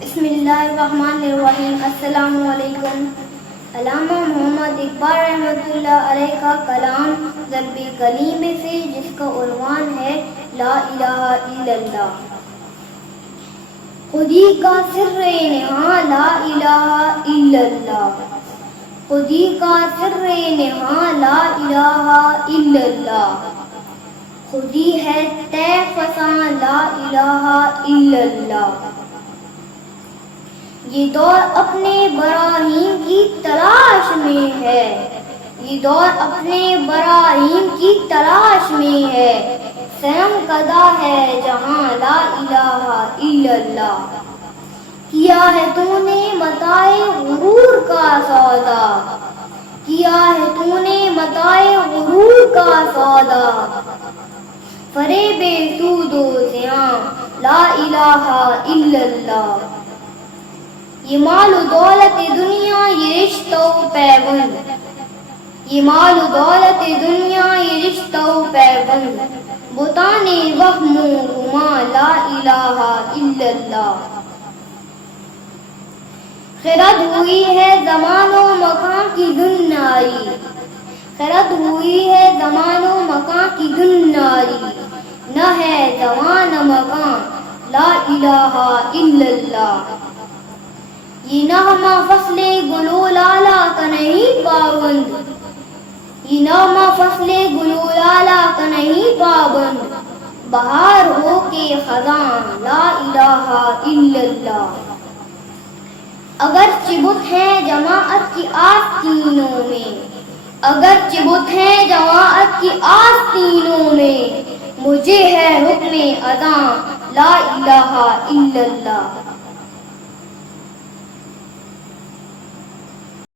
بسم اللہ الرحمن الرحیم۔ السلام علیکم۔ علامہ محمد اقبال رحمۃ اللہ علیہ کا کلام ضرب کلیم سے، جس کا عنوان ہے لا الہ الا اللہ۔ خودی کا سر نہاں لا الہ الا اللہ، خودی کا سر نہاں لا الہ الا اللہ، خودی ہے طے فساں لا الہ الا اللہ۔ یہ دور اپنے براہیم کی تلاش میں ہے، یہ دور اپنے براہیم کی تلاش میں ہے، صنم کدا ہے جہاں لا الہ الا اللہ۔ کیا ہے تو نے متاع غرور کا سودا، کیا ہے تو نے متاع غرور کا سودا، فریب سود و زیاں لا الہ الا اللہ۔ یہ مال و دولت دنیا یہ رشتہ و پیوند، یہ مال و دولت دنیا یہ رشتہ و پیوند، بتان وہم و گما لا الہ الا اللہ۔ خرد ہوئی ہے زمان و مکان کی دھن ناری، خرد ہوئی ہے زمان و مکان کی دھن ناری، نہ ہے زمان مکان لا الہ الا اللہ۔ یہ نغمہ فصل گل و لالا کا نہیں پابند، یہ نغمہ فصل گل و لالا کا نہیں پابند، بہار ہو کے خزاں لا الہ الا اللہ۔ اگرچہ بت ہیں جماعت کی آستینوں میں، اگرچہ بت ہیں جماعت کی آستینوں میں، مجھے ہے حکم اذاں لا الہ الا اللہ۔